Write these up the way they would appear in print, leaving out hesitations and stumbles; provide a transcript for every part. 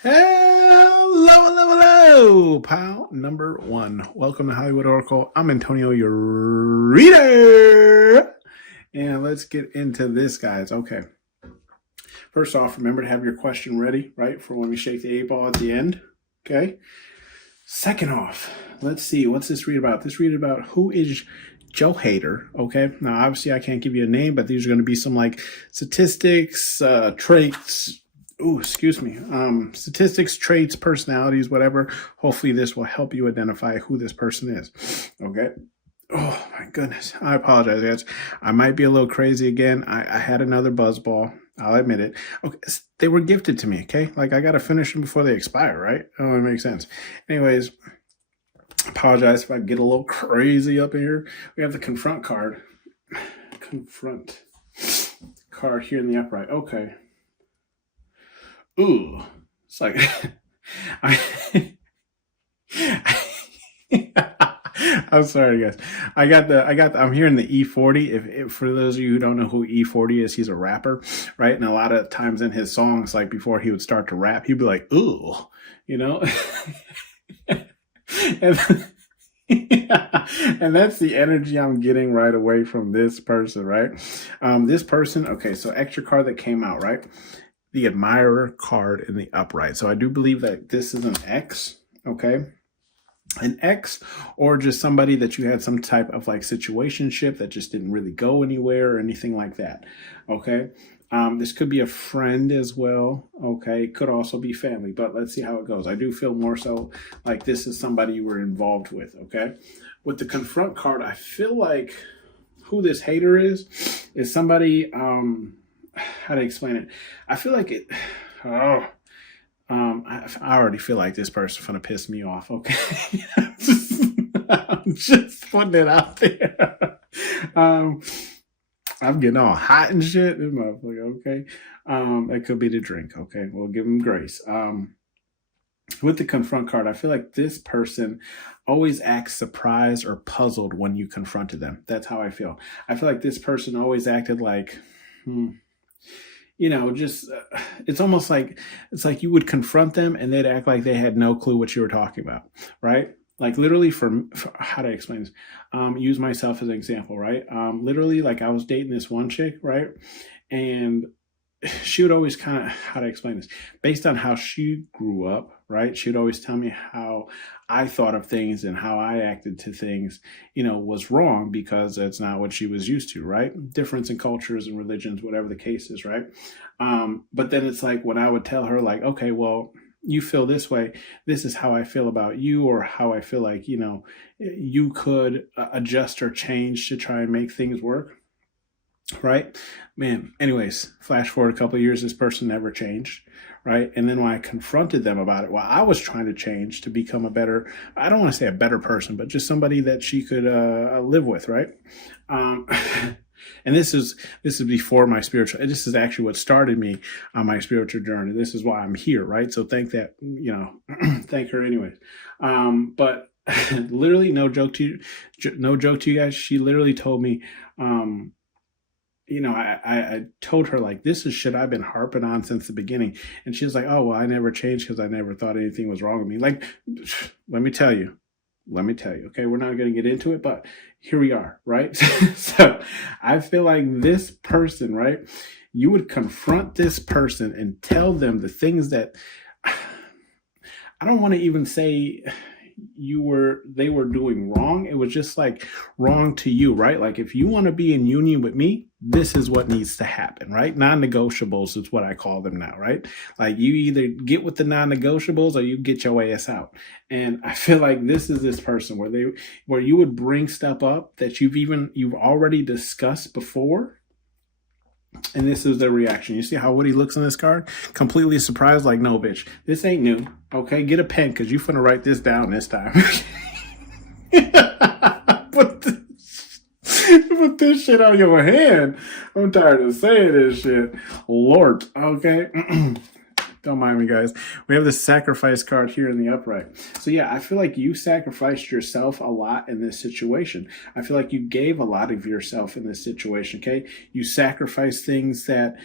Hello, hello, hello, pal number one. Welcome to Hollywood Oracle. I'm Antonio, your reader. And let's get into this, guys. Okay. First off, remember to have your question ready, right, for when we shake the 8 ball at the end. Okay. Second off, let's see. What's this read about? This read about who is Joe Hader. Okay. Now, obviously, I can't give you a name, but these are going to be some like statistics, traits. Excuse me. Statistics, traits, personalities, whatever. Hopefully this will help you identify who this person is. Okay. Oh my goodness. I apologize, guys. I might be a little crazy again. I had another buzz ball. I'll admit it. Okay. They were gifted to me. Okay. Like I got to finish them before they expire, right? Oh, it makes sense. Anyways, apologize if I get a little crazy up here. We have the confront card. Confront card here in the upright. Okay. Ooh, it's like I'm sorry, guys. I'm hearing the E40. If for those of you who don't know who E40 is, he's a rapper, right? And a lot of times in his songs, like before he would start to rap, he'd be like, "Ooh," you know. and, and that's the energy I'm getting right away from this person, right? This person, okay, so extra card that came out, right? The admirer card in the upright. So I do believe that this is an X, okay? An X, or just somebody that you had some type of like situationship that just didn't really go anywhere or anything like that, okay? This could be a friend as well, okay? It could also be family, but let's see how it goes. I do feel more so like this is somebody you were involved with, okay? With the confront card, I feel like who this hater is somebody, how to explain it? I feel like it. I already feel like this person's gonna piss me off. Okay, I'm just putting it out there. I'm getting all hot and shit. This motherfucker. Okay, it could be the drink. Okay, we'll give him grace. With the confront card, I feel like this person always acts surprised or puzzled when you confronted them. That's how I feel. I feel like this person always acted like, you know, just it's almost like you would confront them and they'd act like they had no clue what you were talking about, right? Like literally for how to explain this, use myself as an example, right? Literally, like I was dating this one chick, right? And she would always kind of, how to explain this, based on how she grew up, right? She would always tell me how I thought of things and how I acted to things, you know, was wrong because that's not what she was used to, right? Difference in cultures and religions, whatever the case is, right? But then it's like when I would tell her like, okay, well, you feel this way, this is how I feel about you, or how I feel like, you know, you could adjust or change to try and make things work. Right, man. Anyways, flash forward a couple of years, this person never changed, right? And then when I confronted them about it, well, I was trying to change to become a better, I don't want to say a better person, but just somebody that she could live with, right? And this is before my spiritual, this is actually what started me on my spiritual journey. This is why I'm here, right? So thank that, you know, thank her anyways. But literally, no joke to you guys, she literally told me, you know, I told her like, this is shit I've been harping on since the beginning. And she was like, oh, well, I never changed because I never thought anything was wrong with me. Like, let me tell you, okay, we're not going to get into it, but here we are, right? So I feel like this person, right, you would confront this person and tell them the things that I don't want to even say they were doing wrong. It was just like wrong to you, right? Like if you want to be in union with me, this is what needs to happen, right? Non-negotiables is what I call them now, right? Like you either get with the non-negotiables or you get your ass out. And I feel like this is this person where you would bring stuff up that you've already discussed before. And this is their reaction. You see how Woody looks on this card? Completely surprised, like, no, bitch, this ain't new. Okay, get a pen, because you finna write this down this time. Put this shit on your hand. I'm tired of saying this shit. Lord, okay? Don't mind me, guys. We have the sacrifice card here in the upright. So yeah, I feel like you sacrificed yourself a lot in this situation. I feel like you gave a lot of yourself in this situation, okay? You sacrificed things that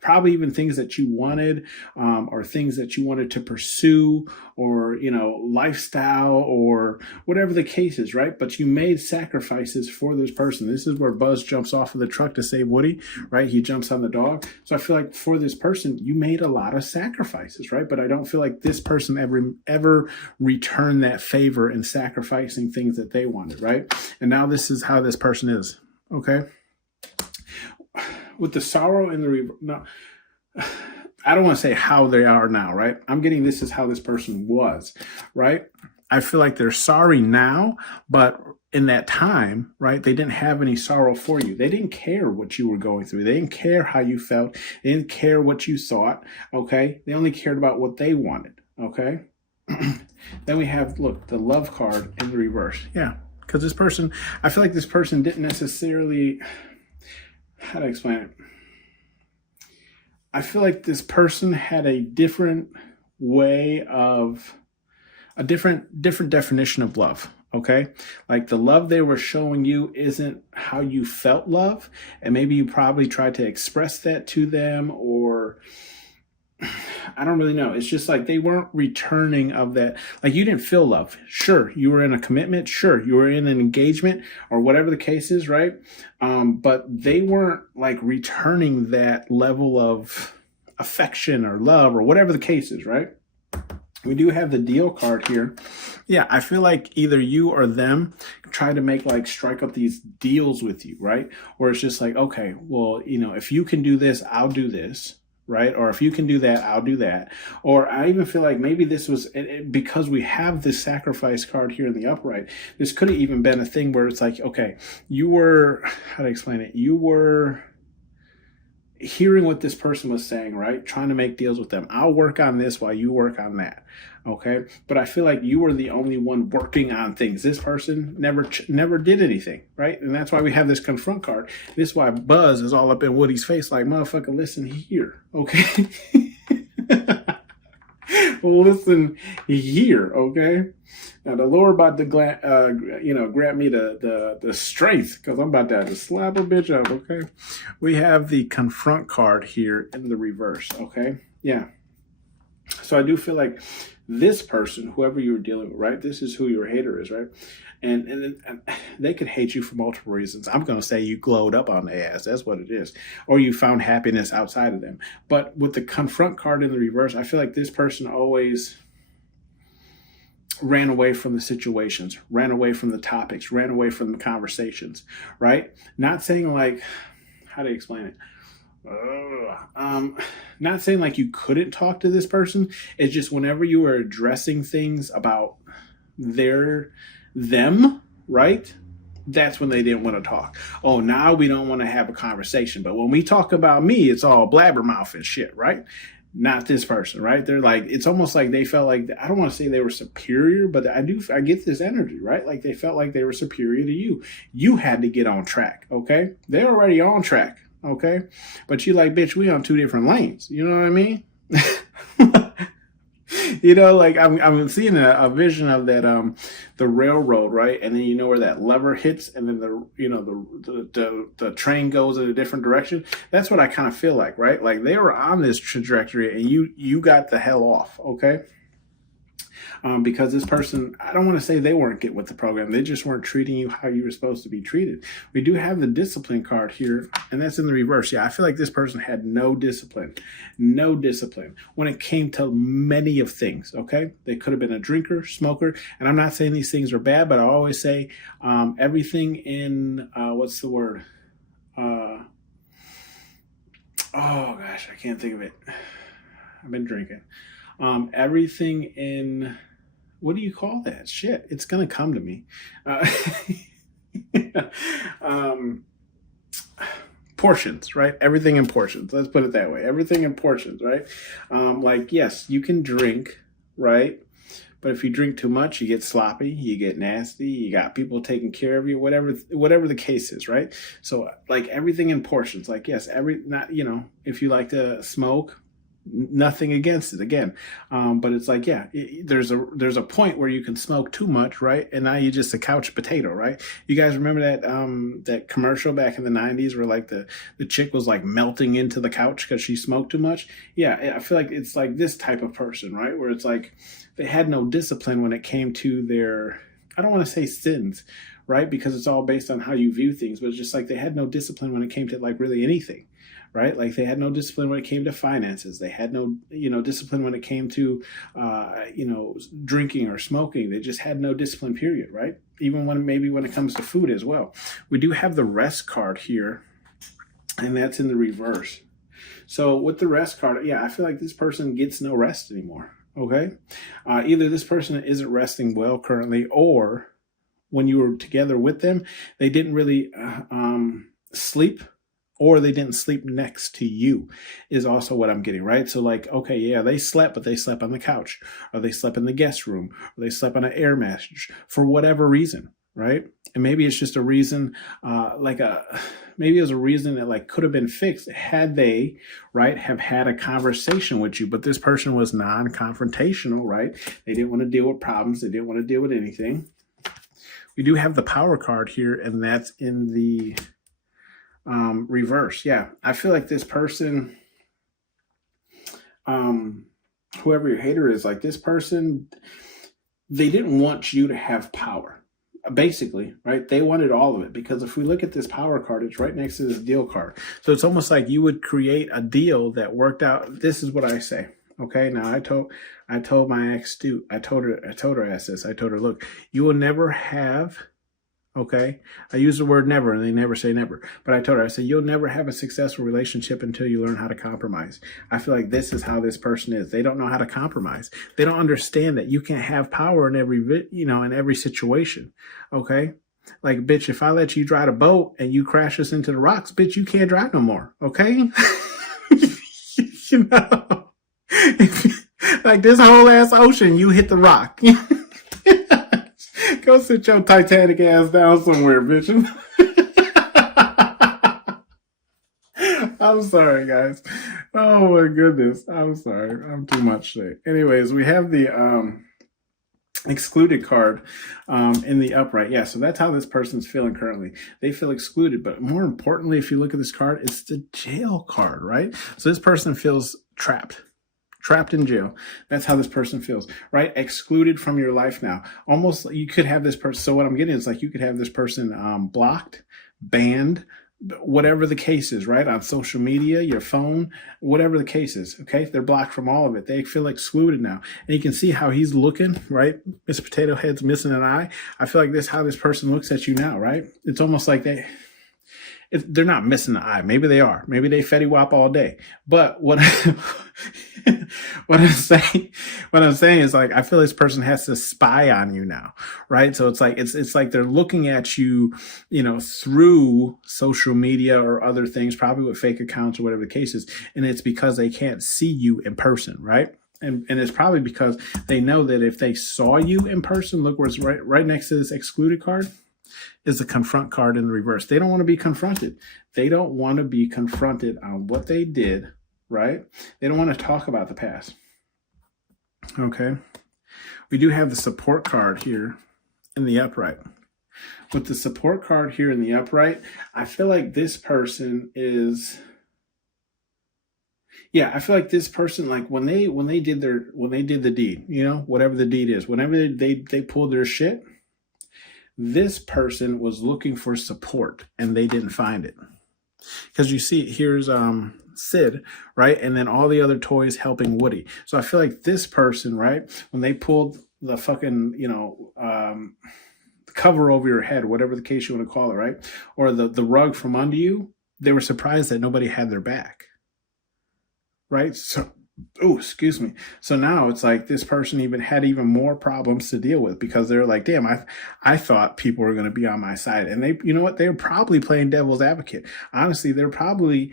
probably even things that you wanted, or things that you wanted to pursue, or, lifestyle, or whatever the case is, right? But you made sacrifices for this person. This is where Buzz jumps off of the truck to save Woody, right? He jumps on the dog. So I feel like for this person, you made a lot of sacrifices, right? But I don't feel like this person ever returned that favor in sacrificing things that they wanted, right? And now this is how this person is, okay? With the sorrow and no, I don't want to say how they are now, right? I'm getting this is how this person was, right? I feel like they're sorry now, but in that time, right, they didn't have any sorrow for you. They didn't care what you were going through. They didn't care how you felt. They didn't care what you thought, okay? They only cared about what they wanted, okay? Then we have, look, the love card in the reverse. Yeah, because this person, I feel like this person didn't necessarily... How to explain it? I feel like this person had a different way of a different definition of love. Okay. Like the love they were showing you isn't how you felt love. And maybe you probably tried to express that to them, or I don't really know. It's just like they weren't returning of that. Like you didn't feel love. Sure, you were in a commitment. Sure, you were in an engagement or whatever the case is, right? But they weren't like returning that level of affection or love or whatever the case is, right? We do have the deal card here. Yeah, I feel like either you or them try to strike up these deals with you, right? Or it's just like, okay, well, if you can do this, I'll do this. Right? Or if you can do that, I'll do that. Or I even feel like maybe this was because we have this sacrifice card here in the upright. This could have even been a thing where it's like, okay, you were, how to explain it? You were hearing what this person was saying, right? Trying to make deals with them. I'll work on this while you work on that. Okay. But I feel like you were the only one working on things. This person never did anything. Right. And that's why we have this confront card. This is why Buzz is all up in Woody's face. Like, motherfucker, listen here. Okay. Well, listen here. Okay. Now the Lord about to grant me the strength, because I'm about to have to slap a bitch up. Okay. We have the confront card here in the reverse. Okay. Yeah. So I do feel like this person, whoever you were dealing with, right? This is who your hater is, right? And they could hate you for multiple reasons. I'm going to say you glowed up on their ass. That's what it is. Or you found happiness outside of them. But with the confront card in the reverse, I feel like this person always ran away from the situations, ran away from the topics, ran away from the conversations, right? Not saying like, how do you explain it? Not saying like you couldn't talk to this person. It's just whenever you were addressing things about them, right? That's when they didn't want to talk. Oh, now we don't want to have a conversation. But when we talk about me, it's all blabbermouth and shit, right? Not this person, right? They're like, it's almost like they felt like, I don't want to say they were superior, but I get this energy, right? Like they felt like they were superior to you. You had to get on track, okay? They're already on track. Okay. But you like, bitch, we on two different lanes. You know what I mean? Like I'm seeing a vision of that, the railroad, right? And then where that lever hits and then the train goes in a different direction. That's what I kind of feel like, right? Like they were on this trajectory and you got the hell off. Okay. Because this person, I don't want to say they weren't getting with the program. They just weren't treating you how you were supposed to be treated. We do have the discipline card here, and that's in the reverse. Yeah, I feel like this person had no discipline when it came to many of things, okay? They could have been a drinker, smoker, and I'm not saying these things are bad, but I always say everything in, what's the word? Oh, gosh, I can't think of it. I've been drinking. Everything in, what do you call that? Shit, it's going to come to me. Portions, right? Everything in portions. Let's put it that way. Everything in portions, right? Like, yes, you can drink, right? But if you drink too much, you get sloppy, you get nasty, you got people taking care of you, whatever the case is, right? So like everything in portions, like, yes, if you like to smoke, Nothing against it again, but it's like, yeah, there's a point where you can smoke too much, right? And now you're just a couch potato, right? You guys remember that commercial back in the 90s where like the chick was like melting into the couch because she smoked too much? Yeah, I feel like it's like this type of person, right? Where it's like they had no discipline when it came to their, I don't want to say sins, right? Because it's all based on how you view things, but it's just like they had no discipline when it came to like really anything, right? Like they had no discipline when it came to finances. They had no, discipline when it came to, drinking or smoking. They just had no discipline, period, right? Even when it comes to food as well. We do have the rest card here, and that's in the reverse. So with the rest card, yeah, I feel like this person gets no rest anymore. Okay. Either this person isn't resting well currently, or when you were together with them, they didn't really sleep, or they didn't sleep next to you, is also what I'm getting, right? So like, okay, yeah, they slept, but they slept on the couch, or they slept in the guest room, or they slept on an air mattress for whatever reason, right? And maybe it's just a reason, maybe it was a reason that like could have been fixed had they, right, have had a conversation with you. But this person was non-confrontational, right? They didn't want to deal with problems. They didn't want to deal with anything. We do have the power card here, and that's in the reverse. Yeah, I feel like this person, whoever your hater is, like this person, they didn't want you to have power, basically, right? They wanted all of it, because if we look at this power card, it's right next to this deal card. So it's almost like you would create a deal that worked out. This is what I say. Okay, now I told my ex too. I told her this. I told her, look, you will never have. Okay, I use the word never, and they never say never. But I told her, I said, you'll never have a successful relationship until you learn how to compromise. I feel like this is how this person is. They don't know how to compromise. They don't understand that you can't have power in every situation. Okay, like, bitch, if I let you drive a boat and you crash us into the rocks, bitch, you can't drive no more. Okay, like this whole ass ocean, you hit the rock. Go sit your Titanic ass down somewhere, bitch. I'm sorry, guys. Oh my goodness. I'm sorry. I'm too much today. Anyways, we have the excluded card in the upright. Yeah, so that's how this person's feeling currently. They feel excluded, but more importantly, if you look at this card, it's the jail card, right? So this person feels trapped in jail. That's how this person feels, right? Excluded from your life now. Almost, you could have this person. So what I'm getting is like, you could have this person blocked, banned, whatever the case is, right? On social media, your phone, whatever the case is. Okay. They're blocked from all of it. They feel excluded now. And you can see how he's looking, right? Mr. Potato Head's missing an eye. I feel like this is how this person looks at you now, right? It's almost like they're not missing the eye. Maybe they are. Maybe they Fetty Wap all day. But what I'm saying is like, I feel this person has to spy on you now, right? So it's like they're looking at you, through social media or other things, probably with fake accounts or whatever the case is, and it's because they can't see you in person, right? And it's probably because they know that if they saw you in person, look where it's right next to this excluded card, is the confront card in the reverse. They don't want to be confronted. They don't want to be confronted on what they did, right? They don't want to talk about the past. Okay. We do have the support card here in the upright. With the support card here in the upright, I feel like this person is, I feel like this person, like when they did the deed, whatever the deed is, whenever they pulled their shit, this person was looking for support and they didn't find it. Because you see, here's Sid, right? And then all the other toys helping Woody. So I feel like this person, right, when they pulled the fucking, cover over your head, whatever the case you want to call it, right? Or the rug from under you, they were surprised that nobody had their back. Right? So, excuse me. So now it's like this person had even more problems to deal with, because they're like, damn, I thought people were going to be on my side. And they, you know what? They're probably playing devil's advocate. Honestly, they're probably,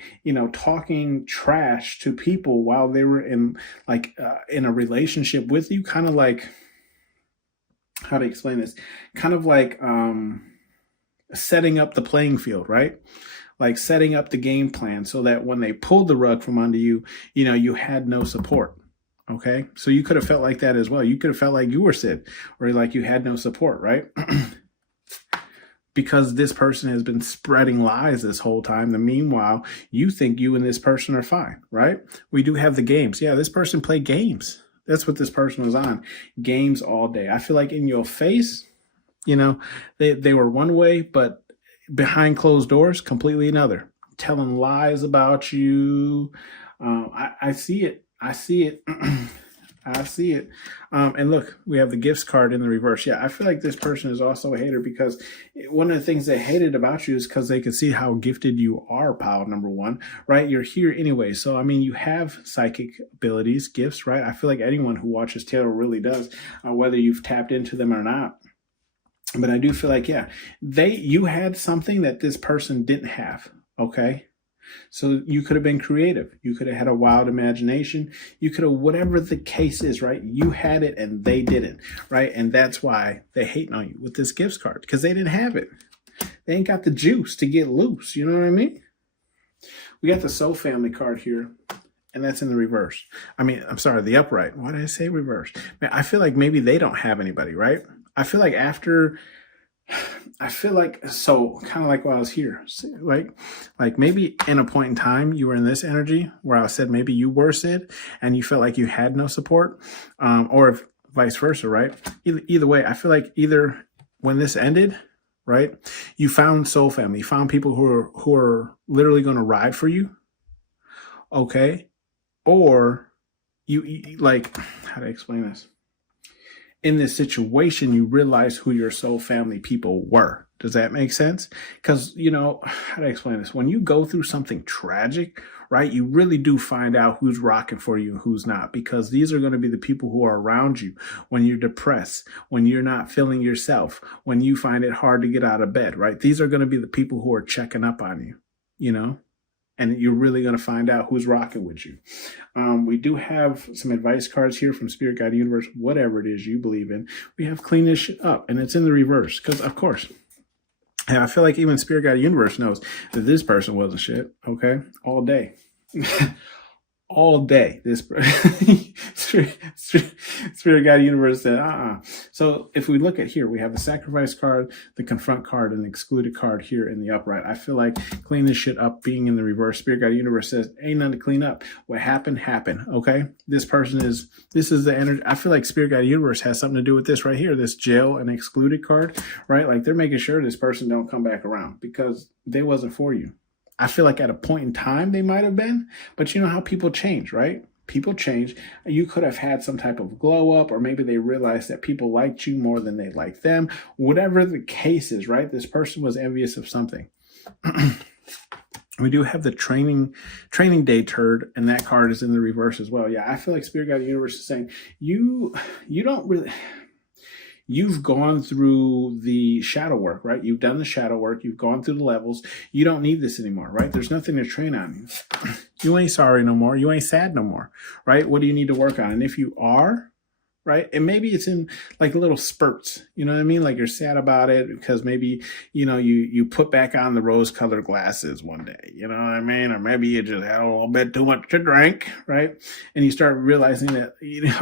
talking trash to people while they were in a relationship with you. Kind of like, how to explain this? Kind of like, setting up the playing field, right? like setting up the game plan so that when they pulled the rug from under you, you had no support. Okay. So you could have felt like that as well. You could have felt like you were Sid, or like you had no support, right? Because this person has been spreading lies this whole time. The meanwhile, you think you and this person are fine, right? We do have the games. Yeah, this person played games. That's what this person was on. Games all day. I feel like in your face, they were one way, but behind closed doors, completely another. Telling lies about you. I see it. I see it. I see it. And look, we have the gifts card in the reverse. Yeah, I feel like this person is also a hater because one of the things they hated about you is because they could see how gifted you are, pal, number one, right? You're here anyway. So, I mean, you have psychic abilities, gifts, right? I feel like anyone who watches tarot really does, whether you've tapped into them or not. But I do feel like, yeah, you had something that this person didn't have, okay? So you could have been creative. You could have had a wild imagination. You could have, whatever the case is, right? You had it and they didn't, right? And that's why they hating on you with this gifts card, because they didn't have it. They ain't got the juice to get loose. You know what I mean? We got the Soul Family card here, and that's in the reverse. I'm sorry, the upright. Why did I say reverse? Man, I feel like maybe they don't have anybody, right? I feel like so kind of like while I was here, like maybe in a point in time you were in this energy where I said maybe you were Sid and you felt like you had no support, or if vice versa, right? Either way, I feel like either when this ended, right, you found Soul Family, you found people who are literally going to ride for you, okay, or you like, how do I explain this? In this situation, you realize who your soul family people were. Does that make sense? Because, how do I explain this? When you go through something tragic, right, you really do find out who's rocking for you and who's not, because these are going to be the people who are around you when you're depressed, when you're not feeling yourself, when you find it hard to get out of bed, right? These are going to be the people who are checking up on you, and you're really going to find out who's rocking with you. We do have some advice cards here from Spirit Guide Universe, whatever it is you believe in. We have clean this shit up, and it's in the reverse because, of course, and I feel like even Spirit Guide Universe knows that this person wasn't shit, okay? All day. All day. This Spirit Guide Universe said, So if we look at here, we have the sacrifice card, the confront card, and the excluded card here in the upright. I feel like clean this shit up being in the reverse. Spirit Guide Universe says, ain't nothing to clean up. What happened, okay? This is the energy. I feel like Spirit Guide Universe has something to do with this right here, this jail and excluded card, right? Like they're making sure this person don't come back around because they wasn't for you. I feel like at a point in time they might have been, but you know how people change, right? People change. You could have had some type of glow up, or maybe they realized that people liked you more than they liked them. Whatever the case is, right? This person was envious of something. We do have the training day turd, and that card is in the reverse as well. Yeah, I feel like Spirit Guide Universe is saying you don't really. You've gone through the shadow work, right? You've done the shadow work. You've gone through the levels. You don't need this anymore, right? There's nothing to train on you. You ain't sorry no more. You ain't sad no more, right? What do you need to work on? And if you are, right, and maybe it's in like little spurts, you know what I mean? Like you're sad about it because maybe, you put back on the rose-colored glasses one day, you know what I mean? Or maybe you just had a little bit too much to drink, right? And you start realizing that,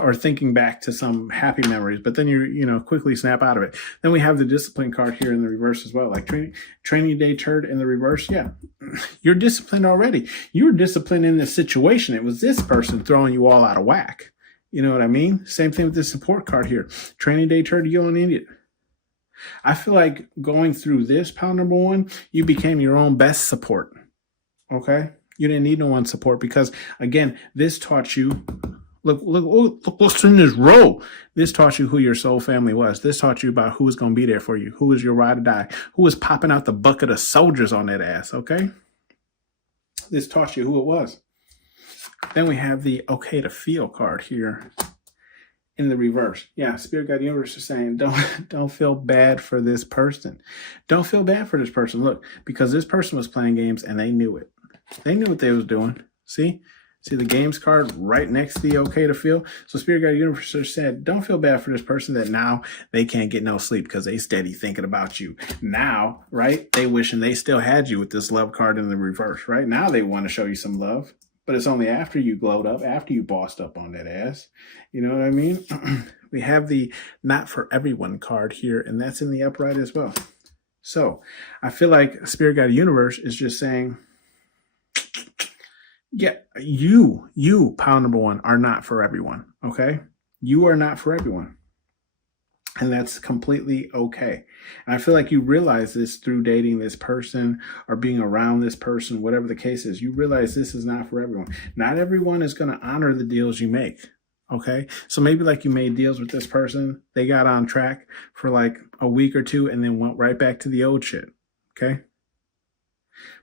or thinking back to some happy memories, but then you quickly snap out of it. Then we have the discipline card here in the reverse as well, like training day turd in the reverse. Yeah, you're disciplined already. You were disciplined in this situation. It was this person throwing you all out of whack. You know what I mean? Same thing with the support card here. Training day turd, you don't need it. I feel like going through this, pal number one, you became your own best support. Okay? You didn't need no one's support because, again, this taught you, look what's in this row. This taught you who your soul family was. This taught you about who was going to be there for you, who was your ride or die, who was popping out the bucket of soldiers on that ass, okay? This taught you who it was. Then we have the okay to feel card here in the reverse. Yeah, Spirit Guide Universe is saying don't feel bad for this person. Don't feel bad for this person. Look, because this person was playing games and they knew it. They knew what they was doing. See? See the games card right next to the okay to feel? So Spirit Guide Universe said, don't feel bad for this person that now they can't get no sleep because they steady thinking about you. Now, right, they wishing they still had you with this love card in the reverse, right? Now they want to show you some love, but it's only after you glowed up, after you bossed up on that ass. You know what I mean? We have the not for everyone card here, and that's in the upright as well. So I feel like Spirit Guide Universe is just saying, yeah, you, pile number one, are not for everyone, okay? You are not for everyone. And that's completely okay. And I feel like you realize this through dating this person or being around this person, whatever the case is. You realize this is not for everyone. Not everyone is going to honor the deals you make, okay? So maybe like you made deals with this person, they got on track for like a week or two and then went right back to the old shit, okay?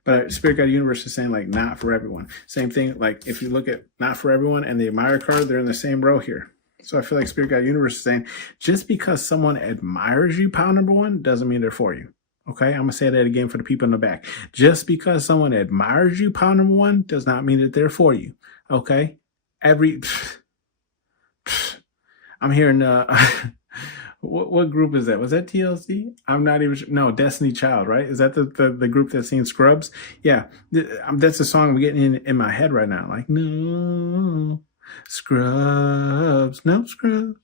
But Spirit Guide Universe is saying like not for everyone. Same thing, like if you look at not for everyone and the admire card, they're in the same row here. So I feel like Spirit Guide Universe is saying just because someone admires you, pile number one, doesn't mean they're for you. Okay, I'm going to say that again for the people in the back. Just because someone admires you, pile number one, does not mean that they're for you. Okay, I'm hearing what group is that? Was that TLC? I'm not even sure. No, Destiny Child, right? Is that the group that's seen Scrubs? Yeah, that's the song I'm getting in my head right now. Like, no, Scrubs, no Scrubs.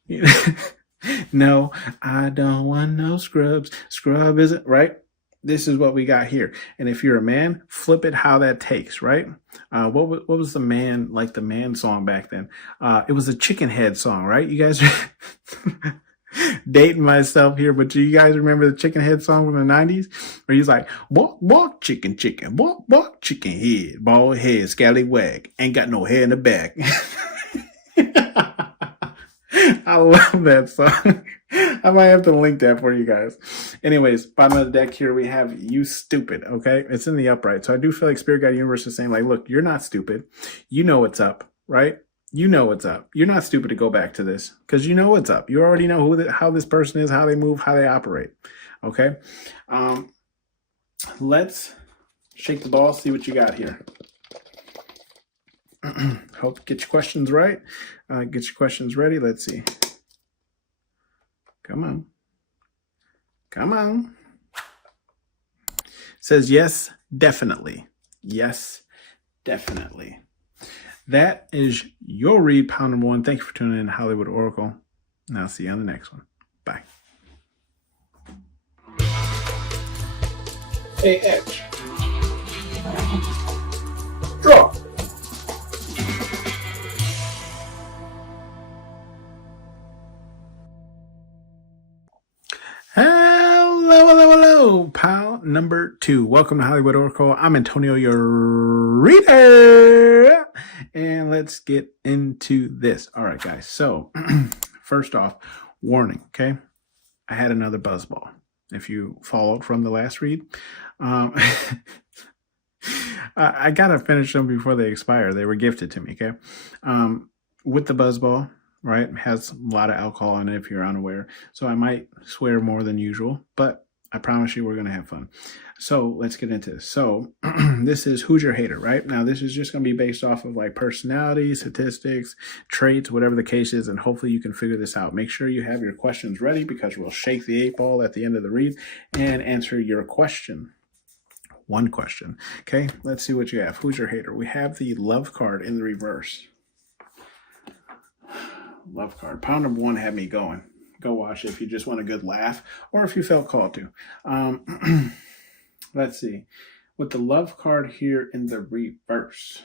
No, I don't want no Scrubs. Scrub isn't, right? This is what we got here. And if you're a man, flip it how that takes, right? What was the man, like the man song back then? It was a Chicken Head song, right? You guys dating myself here, but do you guys remember the Chicken Head song from the 90s? Where he's like, walk, walk, chicken, chicken, walk, walk, chicken head, bald head, scallywag, ain't got no hair in the back. I love that song. I might have to link that for you guys. Anyways, bottom of the deck here, we have You Stupid, okay? It's in the upright. So I do feel like Spirit Guide Universe is saying, like, look, you're not stupid. You know what's up, right? You know what's up. You're not stupid to go back to this because you know what's up. You already know how this person is, how they move, how they operate, okay? Let's shake the ball, see what you got here. Hope get your questions right. Get your questions ready. Let's see. Come on. Come on. It says yes, definitely. Yes, definitely. That is your read, pile number one. Thank you for tuning in, Hollywood Oracle. And I'll see you on the next one. Bye. AH. Draw. Hello, pile number two. Welcome to Hollywood Oracle. I'm Antonio, your reader. And let's get into this. All right, guys. So, first off, warning, okay? I had another buzzball. If you followed from the last read, I got to finish them before they expire. They were gifted to me, okay? With the buzzball, right? It has a lot of alcohol in it if you're unaware. So I might swear more than usual, but I promise you we're going to have fun. So let's get into this. So this is Who's Your Hater, right? Now this is just going to be based off of like personality, statistics, traits, whatever the case is, and hopefully you can figure this out. Make sure you have your questions ready because we'll shake the 8 ball at the end of the read and answer your question. One question. Okay, let's see what you have. Who's your hater? We have the love card in the reverse. Love card. Pile number one had me going. Go watch it if you just want a good laugh or if you felt called to. Let's see. With the love card here in the reverse.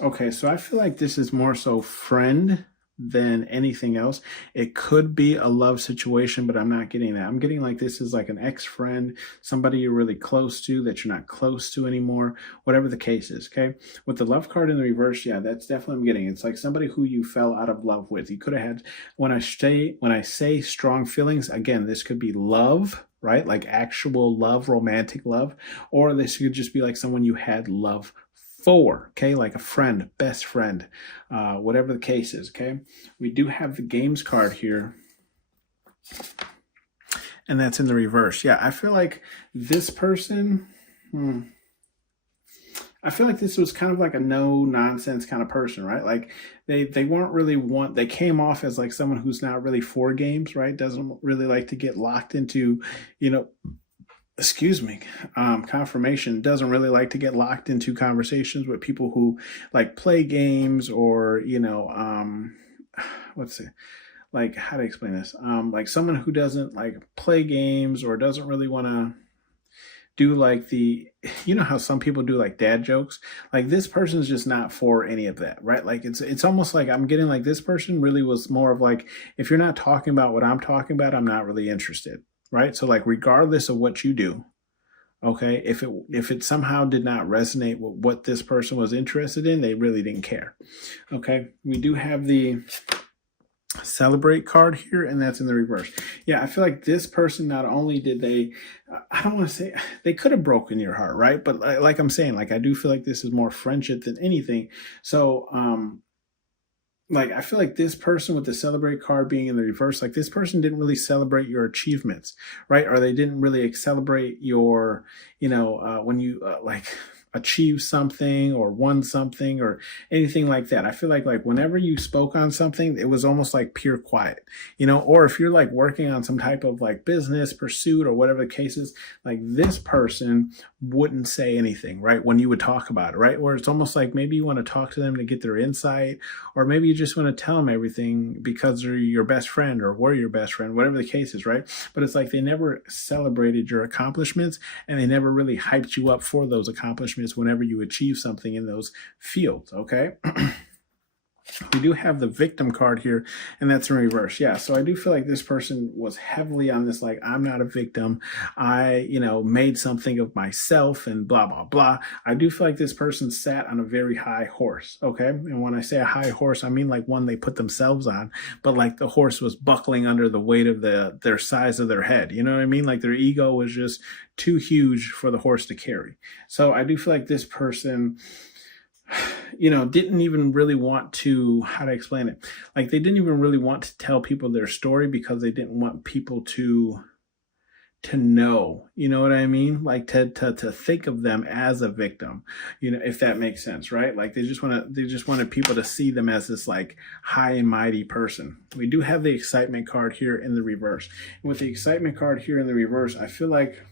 Okay, so I feel like this is more so friend than anything else. It could be a love situation, but I'm not getting that. I'm getting like this is like an ex-friend, somebody you're really close to that you're not close to anymore, whatever the case is, okay? With the love card in the reverse, yeah, that's definitely I'm getting. It's like somebody who you fell out of love with. You could have had, when I say strong feelings, again, this could be love, right? Like actual love, romantic love, or this could just be like someone you had love for, okay, like a friend, best friend, whatever the case is, okay? We do have the games card here. and that's in the reverse. Yeah, I feel like this person, I feel like this was kind of like a no nonsense kind of person, right? Like they weren't really they came off as like someone who's not really for games, right? Doesn't really like to get locked into, you know, excuse me, confirmation, doesn't really like to get locked into conversations with people who like play games or, you know, what's it? Like, how to explain this? Like someone who doesn't like play games or doesn't really want to do like you know how some people do like dad jokes, like this person's just not for any of that, right? Like it's almost like I'm getting like this person really was more of like, if you're not talking about what I'm talking about, I'm not really interested, right? So like regardless of what you do, okay, if it somehow did not resonate with what this person was interested in, they really didn't care. Okay, we do have the celebrate card here, and that's in the reverse. Yeah, I feel like this person, not only did they, I don't want to say they could have broken your heart, right? But like I'm saying, like I do feel like this is more friendship than anything. So like I feel like this person with the celebrate card being in the reverse, like this person didn't really celebrate your achievements, right? Or they didn't really celebrate your, you know, when you like achieved something or won something or anything like that. I feel like whenever you spoke on something, it was almost like pure quiet, you know, or if you're like working on some type of like business pursuit or whatever the case is, like this person wouldn't say anything, right? When you would talk about it, right? Where it's almost like maybe you want to talk to them to get their insight, or maybe you just want to tell them everything because they're your best friend or were your best friend, whatever the case is, right? But it's like they never celebrated your accomplishments and they never really hyped you up for those accomplishments whenever you achieve something in those fields, okay? We do have the victim card here, and that's in reverse. Yeah, so I do feel like this person was heavily on this, like, I'm not a victim. I, you know, made something of myself and blah, blah, blah. I do feel like this person sat on a very high horse, okay? And when I say a high horse, I mean like one they put themselves on, but like the horse was buckling under the weight of their size of their head. You know what I mean? Like their ego was just too huge for the horse to carry. So I do feel like this person, you know, didn't even really want to, how to explain it? Like they didn't even really want to tell people their story because they didn't want people to know, you know what I mean? Like to think of them as a victim, you know, if that makes sense, right? Like they just wanted people to see them as this like high and mighty person. We do have the excitement card here in the reverse. And with the excitement card here in the reverse, I feel like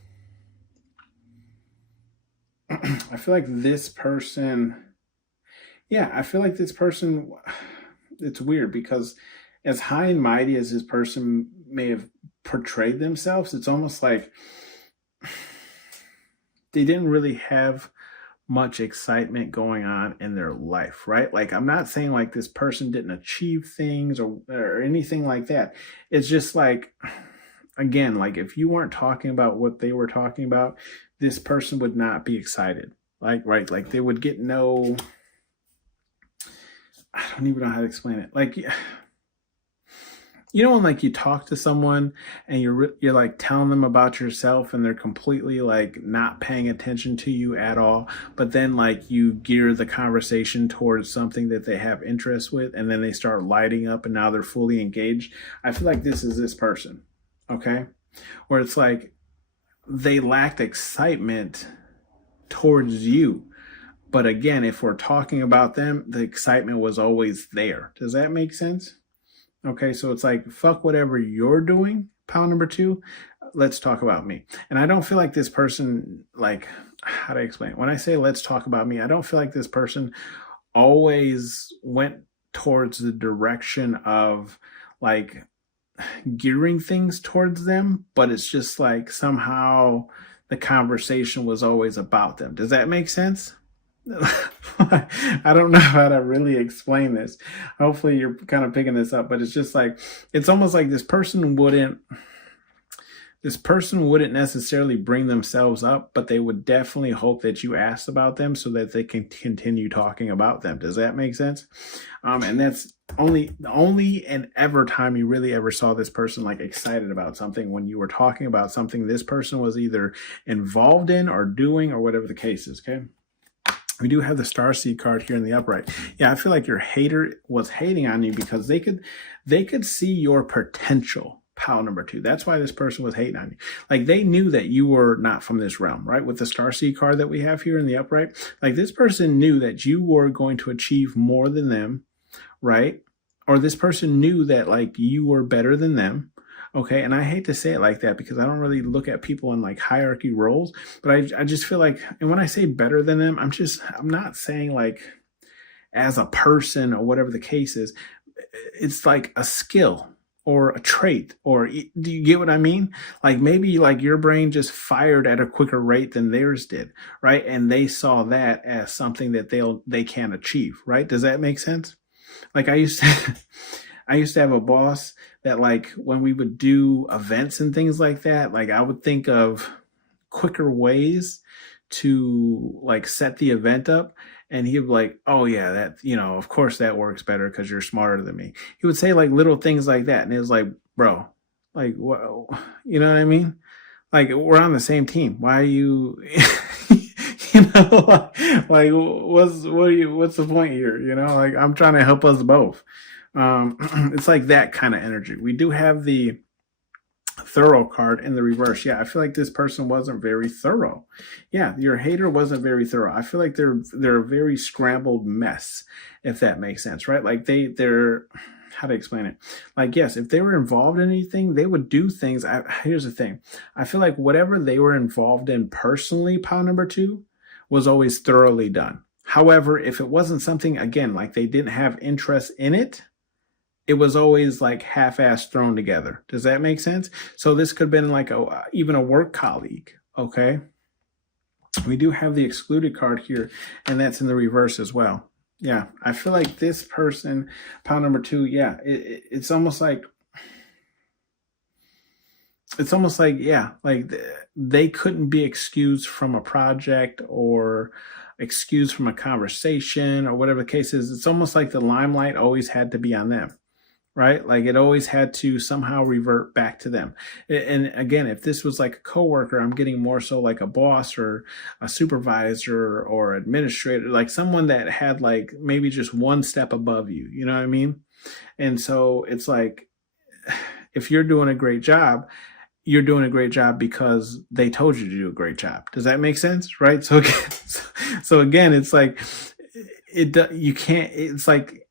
this person, yeah, I feel like this person, it's weird because as high and mighty as this person may have portrayed themselves, it's almost like they didn't really have much excitement going on in their life, right? Like I'm not saying like this person didn't achieve things or anything like that. It's just like, again, like if you weren't talking about what they were talking about, this person would not be excited. Like, right, like they would get no, I don't even know how to explain it. Like, you know, when like you talk to someone and you're like telling them about yourself and they're completely like not paying attention to you at all, but then like you gear the conversation towards something that they have interest with and then they start lighting up and now they're fully engaged. I feel like this is this person, okay? Where it's like they lacked excitement towards you. But again, if we're talking about them, the excitement was always there. Does that make sense? Okay, so it's like, fuck whatever you're doing, pile number two. Let's talk about me. And I don't feel like this person, like, how to explain it? When I say let's talk about me, I don't feel like this person always went towards the direction of like gearing things towards them, but it's just like somehow the conversation was always about them. Does that make sense? I don't know how to really explain this. Hopefully you're kind of picking this up, but it's just like, it's almost like this person wouldn't necessarily bring themselves up, but they would definitely hope that you asked about them so that they can continue talking about them. Does that make sense? And that's the only and ever time you really ever saw this person like excited about something, when you were talking about something this person was either involved in or doing or whatever the case is, okay? We do have the Starseed card here in the upright. Yeah, I feel like your hater was hating on you because they could see your potential, pile number 2. That's why this person was hating on you. Like, they knew that you were not from this realm, right? With the Starseed card that we have here in the upright, like, this person knew that you were going to achieve more than them, right? Or this person knew that, like, you were better than them. Okay. And I hate to say it like that because I don't really look at people in like hierarchy roles, but I just feel like, and when I say better than them, I'm not saying like as a person or whatever the case is. It's like a skill or a trait, or do you get what I mean? Like, maybe like your brain just fired at a quicker rate than theirs did, right? And they saw that as something that they can achieve, right? Does that make sense? Like, I used to I used to have a boss that, like, when we would do events and things like that, like, I would think of quicker ways to like set the event up. And he'd be like, oh yeah, that, of course that works better because you're smarter than me. He would say like little things like that. And it was like, bro, like, what, you know what I mean? Like, we're on the same team. Why are you, like, what's the point here? Like, I'm trying to help us both. It's like that kind of energy. We do have the thorough card in the reverse. Yeah, I feel like this person wasn't very thorough. Yeah, your hater wasn't very thorough. I feel like they're a very scrambled mess, if that makes sense, right? Like, they're how to explain it? Like, yes, if they were involved in anything, they would do things. Here's the thing. I feel like whatever they were involved in personally, pile number 2, was always thoroughly done. However, if it wasn't something, again, like they didn't have interest in it, it was always like half-assed thrown together. Does that make sense? So this could have been like even a work colleague, okay? We do have the excluded card here, and that's in the reverse as well. Yeah, I feel like this person, pile number 2, yeah, it's almost like, yeah, like they couldn't be excused from a project or excused from a conversation or whatever the case is. It's almost like the limelight always had to be on them. Right? Like, it always had to somehow revert back to them. And again, if this was like a coworker, I'm getting more so like a boss or a supervisor or administrator, like someone that had like maybe just one step above you. You know what I mean? And so it's like, if you're doing a great job, you're doing a great job because they told you to do a great job. Does that make sense? Right? So again, it's like, you can't, it's like,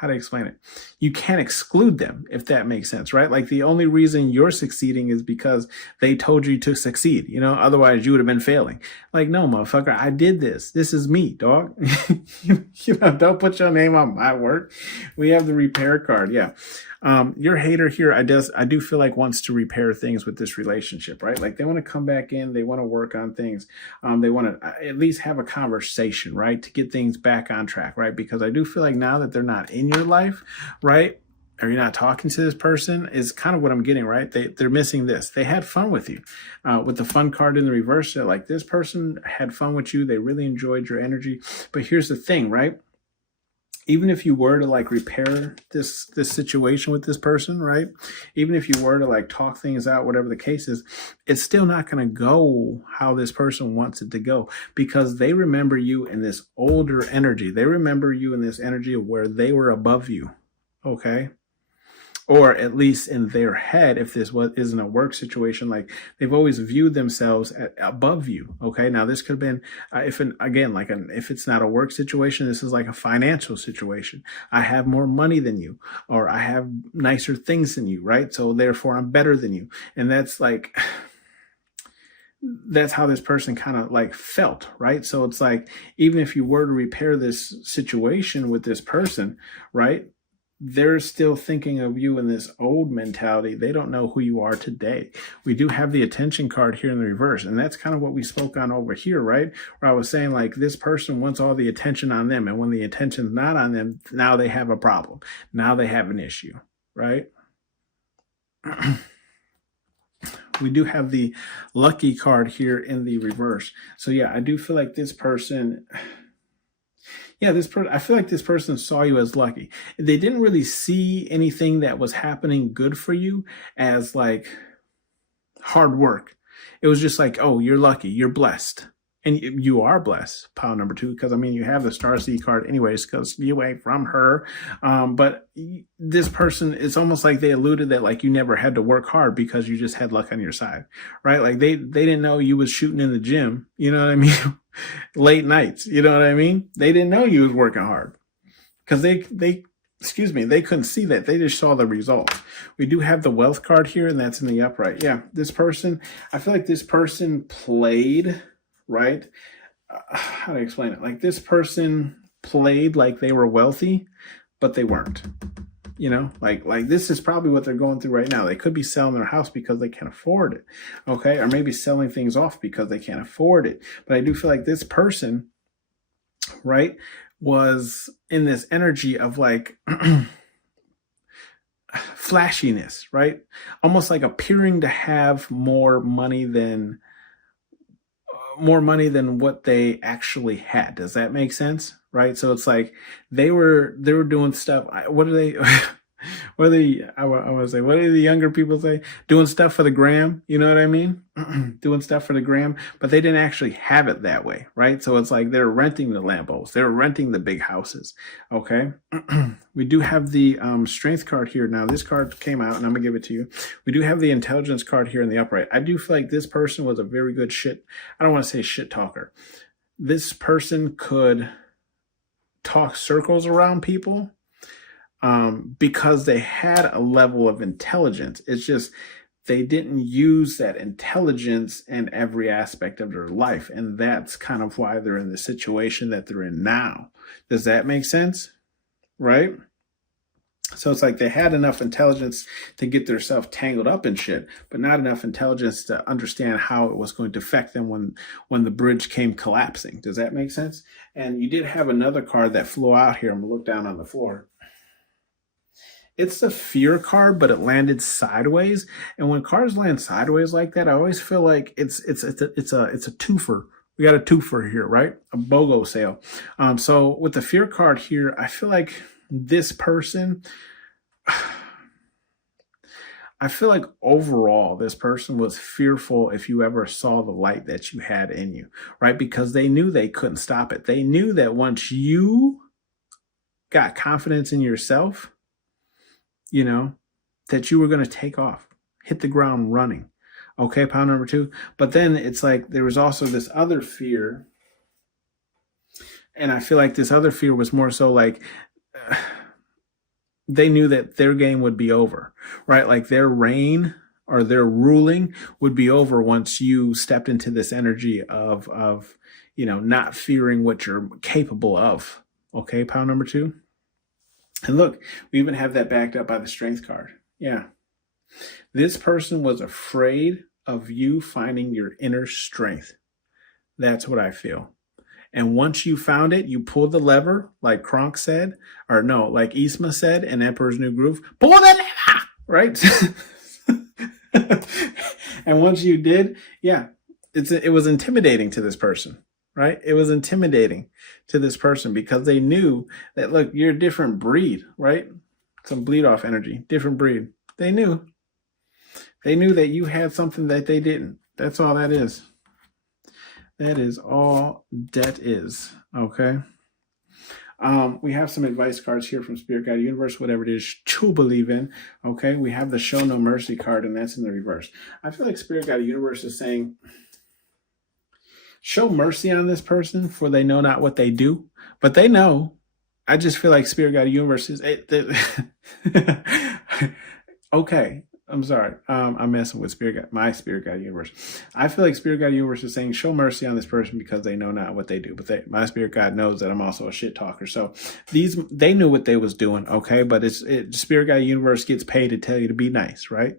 how to explain it? You can't exclude them, if that makes sense, right? Like, the only reason you're succeeding is because they told you to succeed, otherwise you would have been failing. Like, no, motherfucker, I did this. This is me, dog. Don't put your name on my work. We have the repair card. Yeah. Your hater here, I do feel like wants to repair things with this relationship, right? Like, they want to come back in, they want to work on things. They want to at least have a conversation, right? To get things back on track, right? Because I do feel like now that they're not in your life, right? Or you're not talking to this person, is kind of what I'm getting, right? They're missing this. They had fun with you. With the fun card in the reverse, they're like, this person had fun with you. They really enjoyed your energy. But here's the thing, right? Even if you were to like repair this situation with this person, right? Even if you were to like talk things out, whatever the case is, it's still not going to go how this person wants it to go, because they remember you in this older energy. They remember you in this energy of where they were above you. Okay. Or at least in their head, if this isn't a work situation, like, they've always viewed themselves above you. Okay. Now, this could have been, if it's not a work situation, this is like a financial situation. I have more money than you, or I have nicer things than you, right? So therefore I'm better than you. And that's like, that's how this person kind of like felt, right? So it's like, even if you were to repair this situation with this person, right? They're still thinking of you in this old mentality. They don't know who you are today. We do have the attention card here in the reverse. And that's kind of what we spoke on over here, right? Where I was saying, like, this person wants all the attention on them. And when the attention's not on them, now they have a problem. Now they have an issue, right? We do have the lucky card here in the reverse. So yeah, I do feel like this person... Yeah, I feel like this person saw you as lucky. They didn't really see anything that was happening good for you as like hard work. It was just like, oh, you're lucky, you're blessed. And you are blessed, pile number 2, because I mean, you have the star seed card anyways, because you ain't from her. But this person, it's almost like they alluded that like you never had to work hard because you just had luck on your side, right? Like they didn't know you was shooting in the gym, you know what I mean? Late nights, you know what I mean? They didn't know you was working hard because they couldn't see that. They just saw the results. We do have the wealth card here, and that's in the upright. Yeah, this person, I feel like this person played, right? How do I explain it? Like this person played like they were wealthy, but they weren't. You know, like this is probably what they're going through right now. They could be selling their house because they can't afford it. Okay. Or maybe selling things off because they can't afford it. But I do feel like this person, right, was in this energy of like flashiness, right? Almost like appearing to have more money than what they actually had. Does that make sense? Right? So it's like they were doing stuff. What are they? What are they? I want to say, what do the younger people say? Doing stuff for the gram. You know what I mean? Doing stuff for the gram, but they didn't actually have it that way, right? So it's like they're renting the Lambos, they're renting the big houses. Okay. We do have the strength card here. Now this card came out, and I'm gonna give it to you. We do have the intelligence card here in the upright. I do feel like this person was a very good shit. I don't want to say shit talker. This person could talk circles around people. Because they had a level of intelligence. It's just they didn't use that intelligence in every aspect of their life. And that's kind of why they're in the situation that they're in now. Does that make sense? Right? So it's like they had enough intelligence to get themselves tangled up in shit, but not enough intelligence to understand how it was going to affect them when the bridge came collapsing. Does that make sense? And you did have another card that flew out here. I'm going to look down on the floor. It's the fear card, but it landed sideways. And when cards land sideways like that, I always feel like it's a twofer. We got a twofer here, right? A BOGO sale. So with the fear card here, I feel like this person, I feel like overall this person was fearful if you ever saw the light that you had in you, right? Because they knew they couldn't stop it. They knew that once you got confidence in yourself, you know, that you were going to take off, hit the ground running. Okay, pile number 2. But then it's like there was also this other fear. And I feel like this other fear was more so like they knew that their game would be over, right? Like their reign or their ruling would be over once you stepped into this energy of you know, not fearing what you're capable of. Okay, pile number 2. And look, we even have that backed up by the strength card. Yeah. This person was afraid of you finding your inner strength. That's what I feel. And once you found it, you pulled the lever, like Kronk said, or no, like Isma said in Emperor's New Groove, pull the lever, right? And once you did, yeah, it was intimidating to this person. Right? It was intimidating to this person because they knew that, look, you're a different breed, right? Some bleed off energy, different breed. They knew that you had something that they didn't. That's all that is. That is all that is. Okay. We have some advice cards here from Spirit Guide Universe, whatever it is to believe in. Okay. We have the Show No Mercy card, and that's in the reverse. I feel like Spirit Guide Universe is saying, show mercy on this person, for they know not what they do. But they know. I just feel like Spirit Guide Universe is... Okay. I'm sorry. I'm messing with my Spirit Guide Universe. I feel like Spirit Guide Universe is saying, show mercy on this person because they know not what they do. But my Spirit Guide knows that I'm also a shit talker. So they knew what they was doing, okay? But Spirit Guide Universe gets paid to tell you to be nice, right?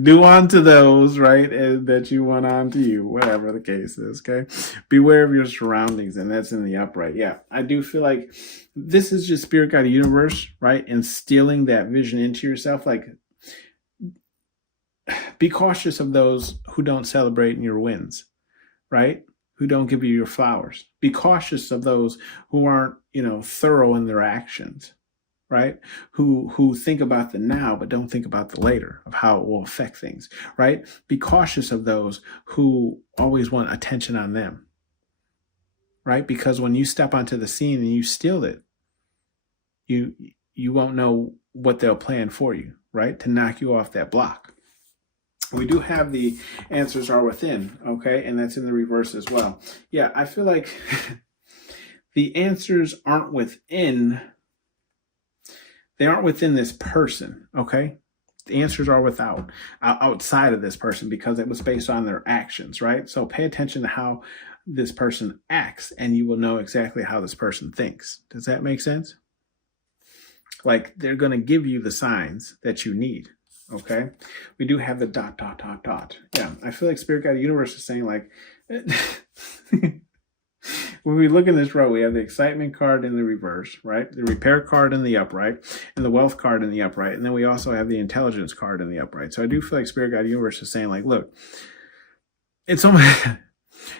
Do unto those, right, that you want unto you, whatever the case is, okay? Beware of your surroundings, and that's in the upright. Yeah, I do feel like this is just Spirit Guide Universe, right? Instilling that vision into yourself. Like, be cautious of those who don't celebrate in your wins, right? Who don't give you your flowers. Be cautious of those who aren't, thorough in their actions. right? Who think about the now, but don't think about the later of how it will affect things, right? Be cautious of those who always want attention on them, right? Because when you step onto the scene and you steal it, you won't know what they'll plan for you, right? To knock you off that block. We do have the answers are within, okay? And that's in the reverse as well. Yeah, I feel like the answers aren't within. They aren't within this person, okay? The answers are outside of this person because it was based on their actions, right? So pay attention to how this person acts and you will know exactly how this person thinks. Does that make sense? Like they're going to give you the signs that you need, okay? We do have the ... Yeah, I feel like Spirit Guide Universe is saying like... When we look in this row, we have the excitement card in the reverse, right? The repair card in the upright, and the wealth card in the upright. And then we also have the intelligence card in the upright. So I do feel like Spirit Guide Universe is saying, like, look, it's almost...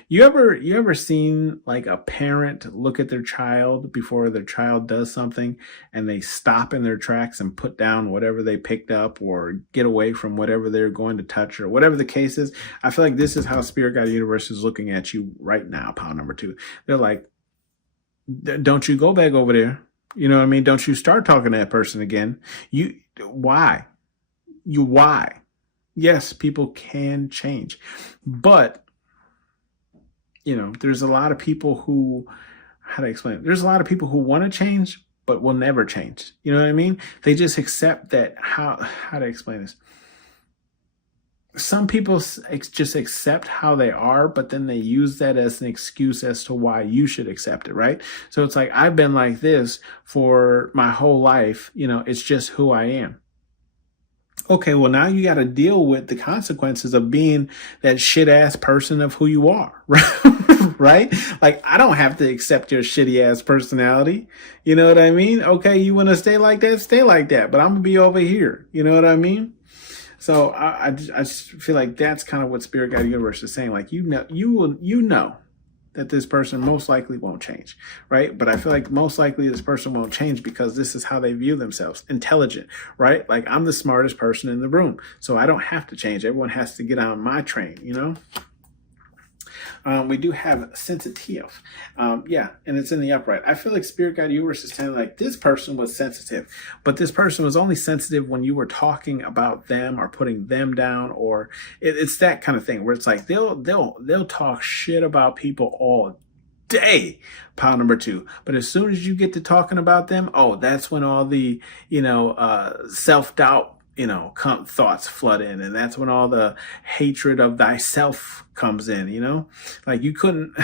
You ever seen like a parent look at their child before their child does something and they stop in their tracks and put down whatever they picked up or get away from whatever they're going to touch or whatever the case is? I feel like this is how Spirit Guide Universe is looking at you right now, pile number 2. They're like, don't you go back over there. You know what I mean? Don't you start talking to that person again. Why? Why? Yes, people can change, but you know, there's a lot of people who, how to explain it? There's a lot of people who want to change, but will never change. You know what I mean? They just accept that, how to explain this? Some people just accept how they are, but then they use that as an excuse as to why you should accept it, right? So it's like, I've been like this for my whole life. You know, it's just who I am. Okay, well, now you got to deal with the consequences of being that shit ass person of who you are, right? Like, I don't have to accept your shitty ass personality. You know what I mean? Okay, you want to stay like that, but I'm gonna be over here. You know what I mean? So I just feel like that's kind of what Spirit Guide Universe is saying. Like, you know that this person most likely won't change, right? But I feel like most likely this person won't change because this is how they view themselves. Intelligent, right? Like, I'm the smartest person in the room, so I don't have to change. Everyone has to get on my train, you know? We do have sensitive. Yeah, and it's in the upright. I feel like Spirit Guide Universe is saying like this person was sensitive, but this person was only sensitive when you were talking about them or putting them down, or it's that kind of thing where it's like they'll talk shit about people all day, pile number 2. But as soon as you get to talking about them, oh, that's when all the, self-doubt, thoughts flood in. And that's when all the hatred of thyself comes in, like you couldn't,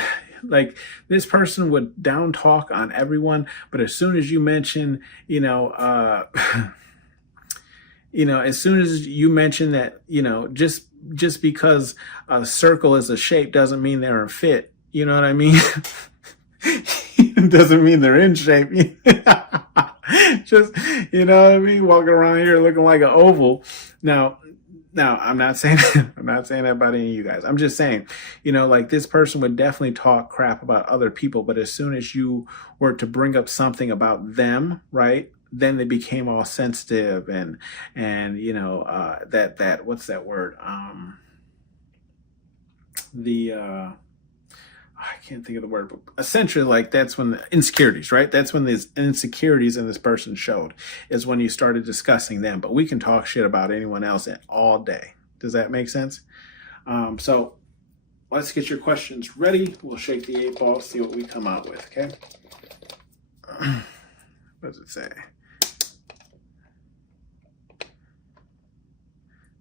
like this person would down talk on everyone. But as soon as you mention, as soon as you mention that, just because a circle is a shape doesn't mean they're a fit. You know what I mean? It doesn't mean they're in shape. Just, you know what I mean? Walking around here looking like an oval. Now, I'm not saying that about any of you guys. I'm just saying, like this person would definitely talk crap about other people, but as soon as you were to bring up something about them, right? Then they became all sensitive and that what's that word? I can't think of the word, but essentially like that's when the insecurities, right? That's when these insecurities in this person showed, is when you started discussing them. But we can talk shit about anyone else all day. Does that make sense? So let's get your questions ready. We'll shake the 8 ball, see what we come out with, okay? What does it say?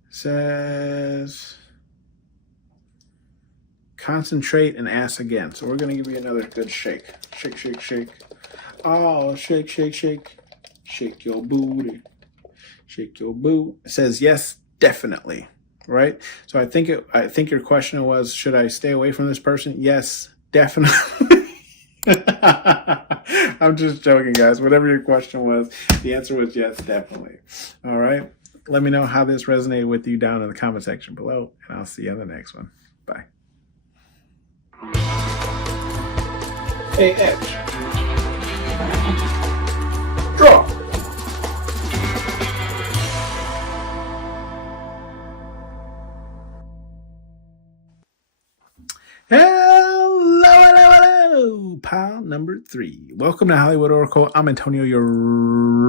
It says... concentrate and ask again. So we're going to give you another good shake. Shake, shake, shake. Oh, shake, shake, shake. Shake your booty. Shake your boot. It says yes, definitely. Right? So I think your question was, should I stay away from this person? Yes, definitely. I'm just joking, guys. Whatever your question was, the answer was yes, definitely. All right? Let me know how this resonated with you down in the comment section below, and I'll see you on the next one. Bye. AH. Draw. Hello, hello, hello, pile number 3. Welcome to Hollywood Oracle. I'm Antonio, your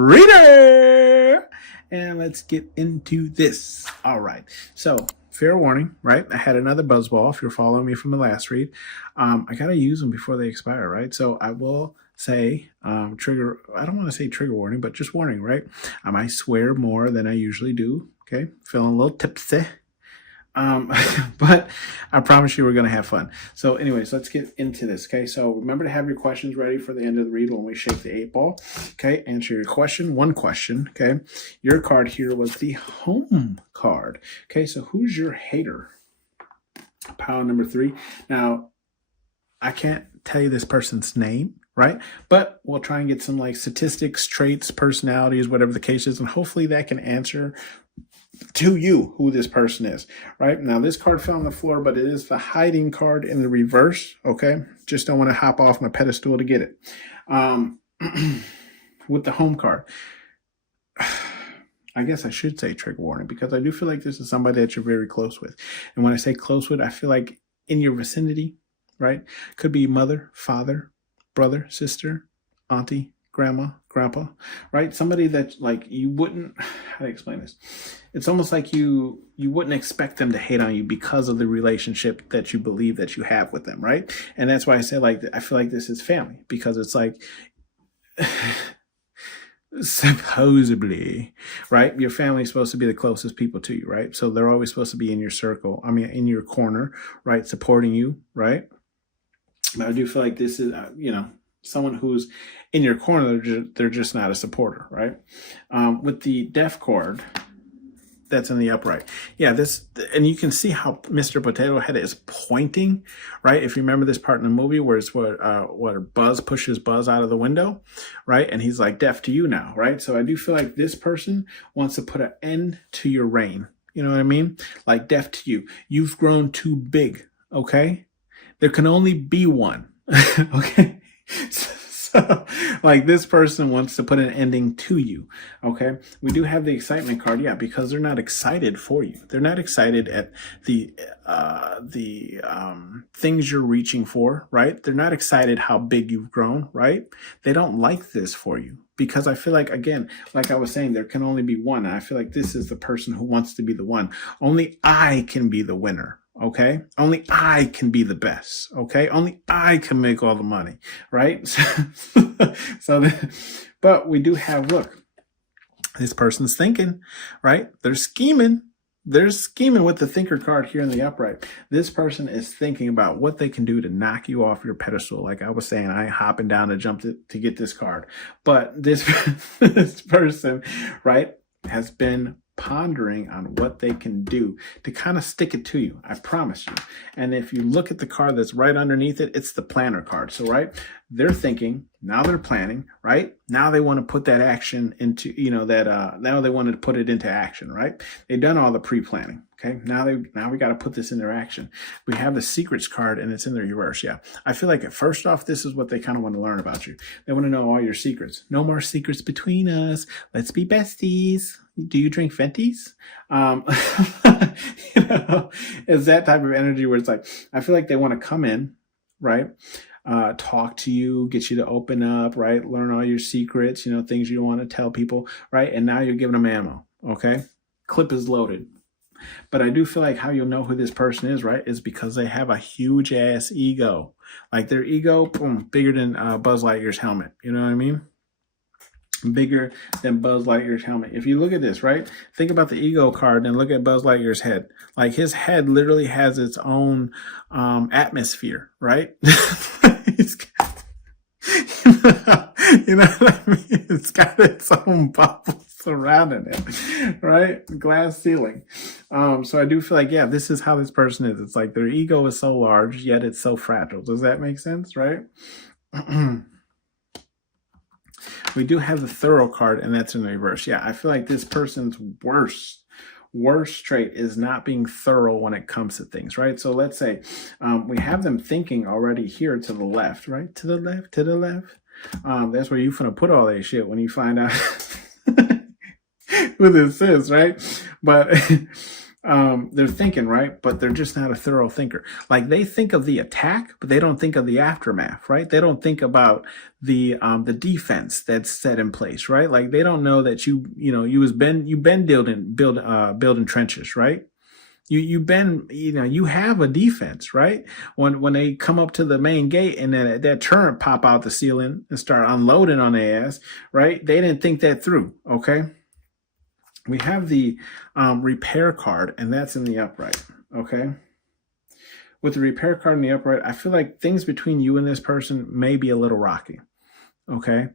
reader. And let's get into this. All right. So, fair warning, right? I had another buzzball. If you're following me from the last read, I got to use them before they expire, right? So, I will say trigger, I don't want to say trigger warning, but just warning, right? I might swear more than I usually do. Okay. Feeling a little tipsy. But I promise you we're going to have fun. So anyways, let's get into this. Okay. So remember to have your questions ready for the end of the read when we shake the 8-ball. Okay. Answer your question. One question. Okay. Your card here was the home card. Okay. So who's your hater? Pile number 3. Now, I can't tell you this person's name, right? But we'll try and get some like statistics, traits, personalities, whatever the case is. And hopefully that can answer to you who this person is, right? Now, this card fell on the floor, but it is the hiding card in the reverse, okay? Just don't want to hop off my pedestal to get it. With the home card, I guess I should say trigger warning because I do feel like this is somebody that you're very close with. And when I say close with, I feel like in your vicinity, right? Could be mother, father, brother, sister, auntie, grandma, grandpa, right? Somebody that like you wouldn't, how to explain this? It's almost like you wouldn't expect them to hate on you because of the relationship that you believe that you have with them, right? And that's why I say like, I feel like this is family because it's like, supposedly, right? Your family is supposed to be the closest people to you, right? So they're always supposed to be in your circle. I mean, in your corner, right? Supporting you, right? But I do feel like this is, someone who's in your corner, they're just not a supporter, right? With the death card, that's in the upright. Yeah, this, and you can see how Mr. Potato Head is pointing, right? If you remember this part in the movie where it's where Buzz pushes Buzz out of the window, right? And he's like, deaf to you now, right? So I do feel like this person wants to put an end to your reign. You know what I mean? Like deaf to you. You've grown too big, okay? There can only be one, okay? So, like this person wants to put an ending to you, okay? We do have the excitement card, yeah, because they're not excited for you. They're not excited at the things you're reaching for, right? They're not excited how big you've grown, right? They don't like this for you because I feel like, again, like I was saying, there can only be one. And I feel like this is the person who wants to be the one. Only I can be the winner. Okay. Only I can be the best. Okay. Only I can make all the money. Right. But we do have, look, this person's thinking, right? They're scheming. They're scheming with the thinker card here in the upright. This person is thinking about what they can do to knock you off your pedestal. Like I was saying, I ain't hopping down to jump to get this card. But this person, right, has been pondering on what they can do to kind of stick it to you. I promise you. And if you look at the card that's right underneath it, it's the planner card. So, right, they're thinking, now they're planning, right? Now they want to put that action into, now they want to put it into action, right? They've done all the pre-planning. Okay. Now we got to put this into action. We have the secrets card and it's in the reverse. Yeah. I feel like first off, this is what they kind of want to learn about you. They want to know all your secrets. No more secrets between us. Let's be besties. Do you drink Fenties? It's that type of energy where it's like, I feel like they want to come in, right? Talk to you, get you to open up, right? Learn all your secrets, things you don't want to tell people, right? And now you're giving them ammo, okay? Clip is loaded. But I do feel like how you'll know who this person is, right, is because they have a huge ass ego. Like their ego, boom, bigger than Buzz Lightyear's helmet. You know what I mean? Bigger than Buzz Lightyear's helmet. If you look at this, right, think about the ego card and look at Buzz Lightyear's head. Like his head literally has its own atmosphere, right? You know what I mean? It's got its own bubble surrounding it, right? Glass ceiling. So I do feel like, yeah, this is how this person is. It's like their ego is so large, yet it's so fragile. Does that make sense, right? We do have the thorough card, and that's in the reverse. Yeah, I feel like this person's worst trait is not being thorough when it comes to things, right? So let's say we have them thinking already here to the left, right? To the left. That's where you're going to put all that shit when you find out who this is, right? But They're thinking, right? But they're just not a thorough thinker. Like they think of the attack, but they don't think of the aftermath, right? They don't think about the defense that's set in place, right? Like they don't know that you've been building trenches, right? You've been, you have a defense, right? When they come up to the main gate and then that turret pop out the ceiling and start unloading on their ass, right? They didn't think that through, okay? We have the repair card, and that's in the upright, okay? With the repair card in the upright, I feel like things between you and this person may be a little rocky, okay?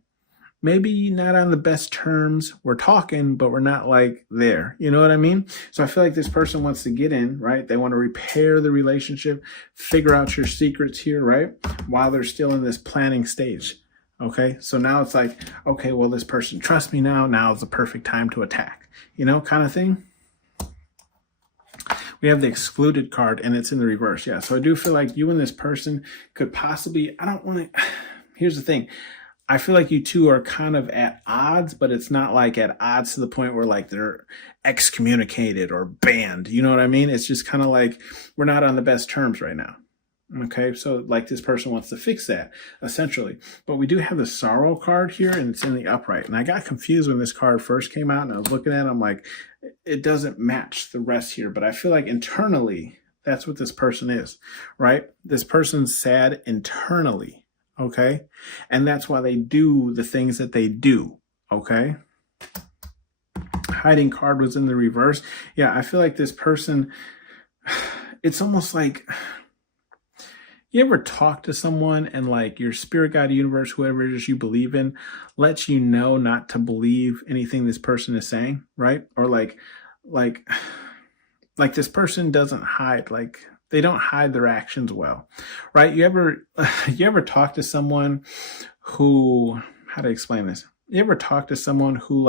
Maybe not on the best terms. We're talking, but we're not like there. You know what I mean? So I feel like this person wants to get in, right? They want to repair the relationship, figure out your secrets here, right? While they're still in this planning stage. Okay. So now it's like, okay, well, this person trusts me now. Now is the perfect time to attack, kind of thing. We have the excluded card and it's in the reverse. Yeah. So I do feel like you and this person could possibly, here's the thing. I feel like you two are kind of at odds, but it's not like at odds to the point where like they're excommunicated or banned. You know what I mean? It's just kind of like we're not on the best terms right now. Okay, so like this person wants to fix that essentially. But we do have the sorrow card here and it's in the upright. And I got confused when this card first came out and I was looking at it. I'm like, it doesn't match the rest here. But I feel like internally, that's what this person is, right? This person's sad internally. Okay. And that's why they do the things that they do. Okay. Hiding card was in the reverse. Yeah. I feel like this person, it's almost like you ever talk to someone and like your spirit guide, universe, whoever it is you believe in, lets you know not to believe anything this person is saying. Right. Or like this person doesn't hide, they don't hide their actions well, right? You ever talk to someone who, how to explain this? You ever talk to someone who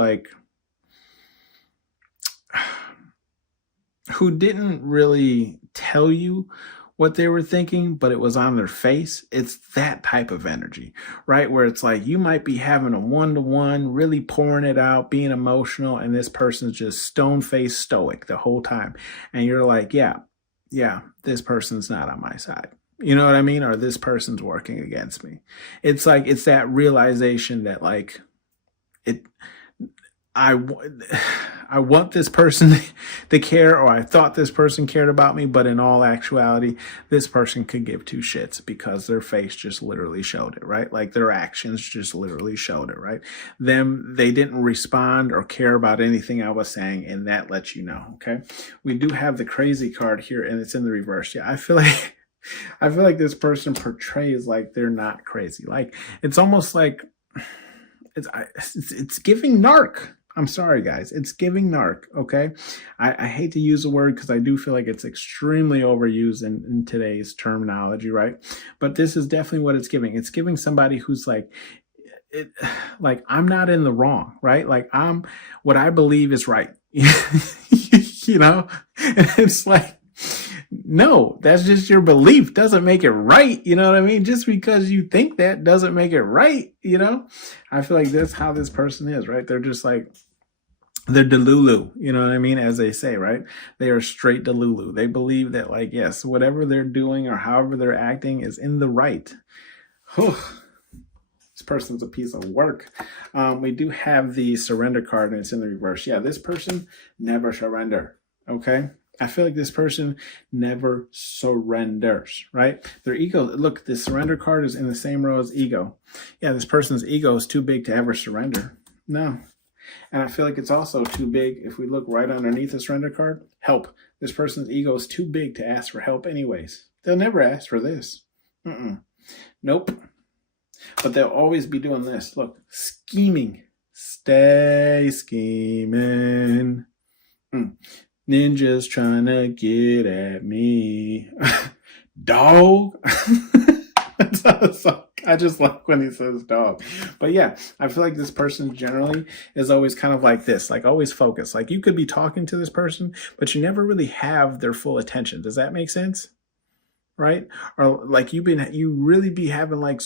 who didn't really tell you what they were thinking, but it was on their face? It's that type of energy, right? Where it's like you might be having a one-to-one, really pouring it out, being emotional, and this person's just stone-faced stoic the whole time. And you're like, yeah, this person's not on my side. You know what I mean? Or this person's working against me. It's like, it's that realization that like, I want this person to care, or I thought this person cared about me, but in all actuality, this person could give two shits because their face just literally showed it, right? Like their actions just literally showed it, right? They didn't respond or care about anything I was saying, and that lets you know, okay? We do have the crazy card here, and it's in the reverse. Yeah, I feel like this person portrays like they're not crazy. Like it's almost like it's giving narc. I'm sorry, guys. It's giving narc, okay? I hate to use the word because I do feel like it's extremely overused in today's terminology, right? But this is definitely what it's giving. It's giving somebody who's like I'm not in the wrong, right? Like I'm what I believe is right. And it's like, no, that's just your belief. Doesn't make it right. You know what I mean? Just because you think that doesn't make it right. I feel like that's how this person is, right? They're just like, they're delulu, you know what I mean? As they say, right? They are straight delulu. They believe that like, yes, whatever they're doing or however they're acting is in the right. Whew. This person's a piece of work. We do have the surrender card and it's in the reverse. Yeah, this person never surrender. Okay. I feel like this person never surrenders, right? Their ego, look, the surrender card is in the same row as ego. Yeah, this person's ego is too big to ever surrender. No. And I feel like it's also too big, if we look right underneath the surrender card, help. This person's ego is too big to ask for help anyways. They'll never ask for this. Nope. But they'll always be doing this. Look, scheming. Stay scheming. Ninjas trying to get at me. Dog. I just like when he says dog. But yeah, I feel like this person generally is always kind of like this, like always focused. Like you could be talking to this person, but you never really have their full attention. Does that make sense? right? Or like you really be having like,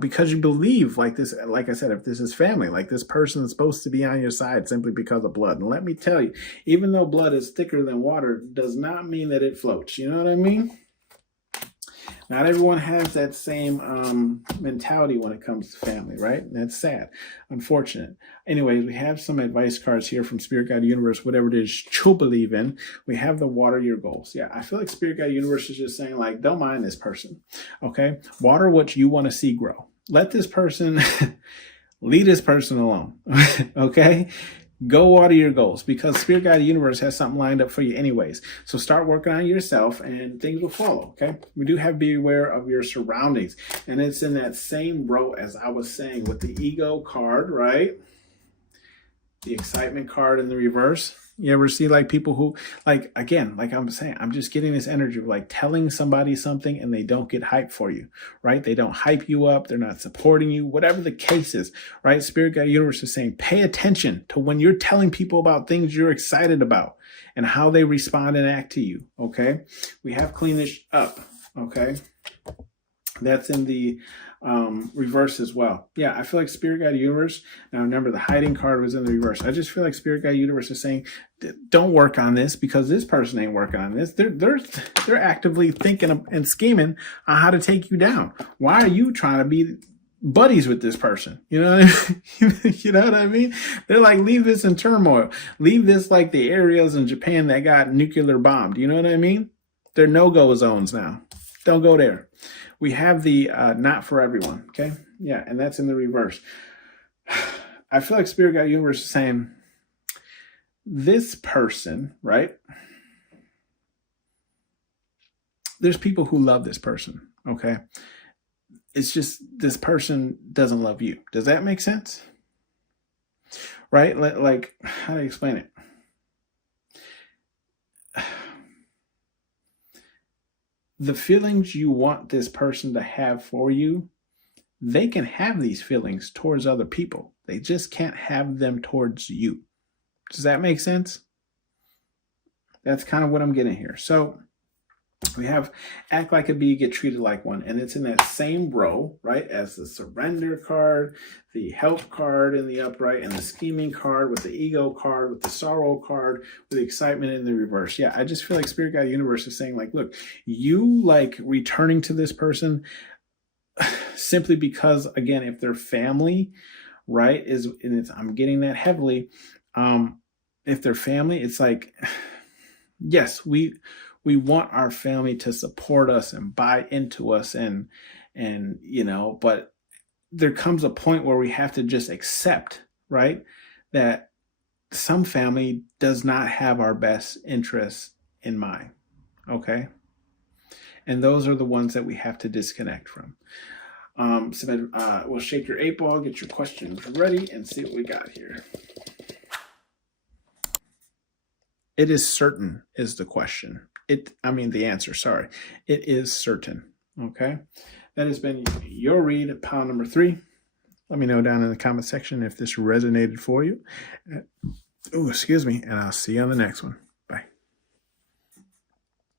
because you believe like this, like I said, if this is family, like this person is supposed to be on your side simply because of blood. And let me tell you, even though blood is thicker than water, does not mean that it floats. You know what I mean? Not everyone has that same mentality when it comes to family, right? And that's sad, unfortunate. Anyways, we have some advice cards here from Spirit Guide Universe, whatever it is you believe in. We have the water your goals. Yeah, I feel like Spirit Guide Universe is just saying like, don't mind this person, okay? Water what you want to see grow. Let this person, leave this person alone, okay? Go water your goals, because Spirit Guide Universe has something lined up for you anyways. So start working on yourself and things will follow, okay? We do have be aware of your surroundings. And it's in that same row as I was saying with the ego card, right? The excitement card in the reverse. You ever see like people who, like, again, like I'm saying, I'm just getting this energy of like telling somebody something and they don't get hyped for you, right? They don't hype you up. They're not supporting you, whatever the case is, right? Spirit Guide Universe is saying, pay attention to when you're telling people about things you're excited about and how they respond and act to you, okay? We have clean this up, okay? That's in the reverse as well. Yeah, I feel like Spirit Guide Universe. Now remember, the hiding card was in the reverse. I just feel like Spirit Guide Universe is saying, don't work on this because this person ain't working on this. They're actively thinking and scheming on how to take you down. Why are you trying to be buddies with this person? You know what I mean? You know what I mean? They're like, leave this in turmoil. Leave this like the areas in Japan that got nuclear bombed. You know what I mean? They're no-go zones now. Don't go there. We have the not for everyone, okay? Yeah, and that's in the reverse. I feel like Spirit Guide Universe is saying, this person, right? There's people who love this person, okay? It's just this person doesn't love you. Does that make sense? Right? Like, how do I explain it? The feelings you want this person to have for you, they can have these feelings towards other people. They just can't have them towards you. Does that make sense? That's kind of what I'm getting here. So we have act like a bee, get treated like one. And it's in that same row, right, as the surrender card, the help card in the upright, and the scheming card with the ego card, with the sorrow card, with the excitement in the reverse. Yeah, I just feel like Spirit Guide Universe is saying like, look, you like returning to this person simply because, again, if their family, right, I'm getting that heavily. If their family, it's like, yes, we want our family to support us and buy into us and but there comes a point where we have to just accept, right, that some family does not have our best interests in mind, okay? And those are the ones that we have to disconnect from. So we'll shake your 8-ball, get your questions ready, and see what we got here. It is certain is the question. The answer, sorry. It is certain, okay? That has been your read, pile number 3. Let me know down in the comment section if this resonated for you. Oh, excuse me, and I'll see you on the next one.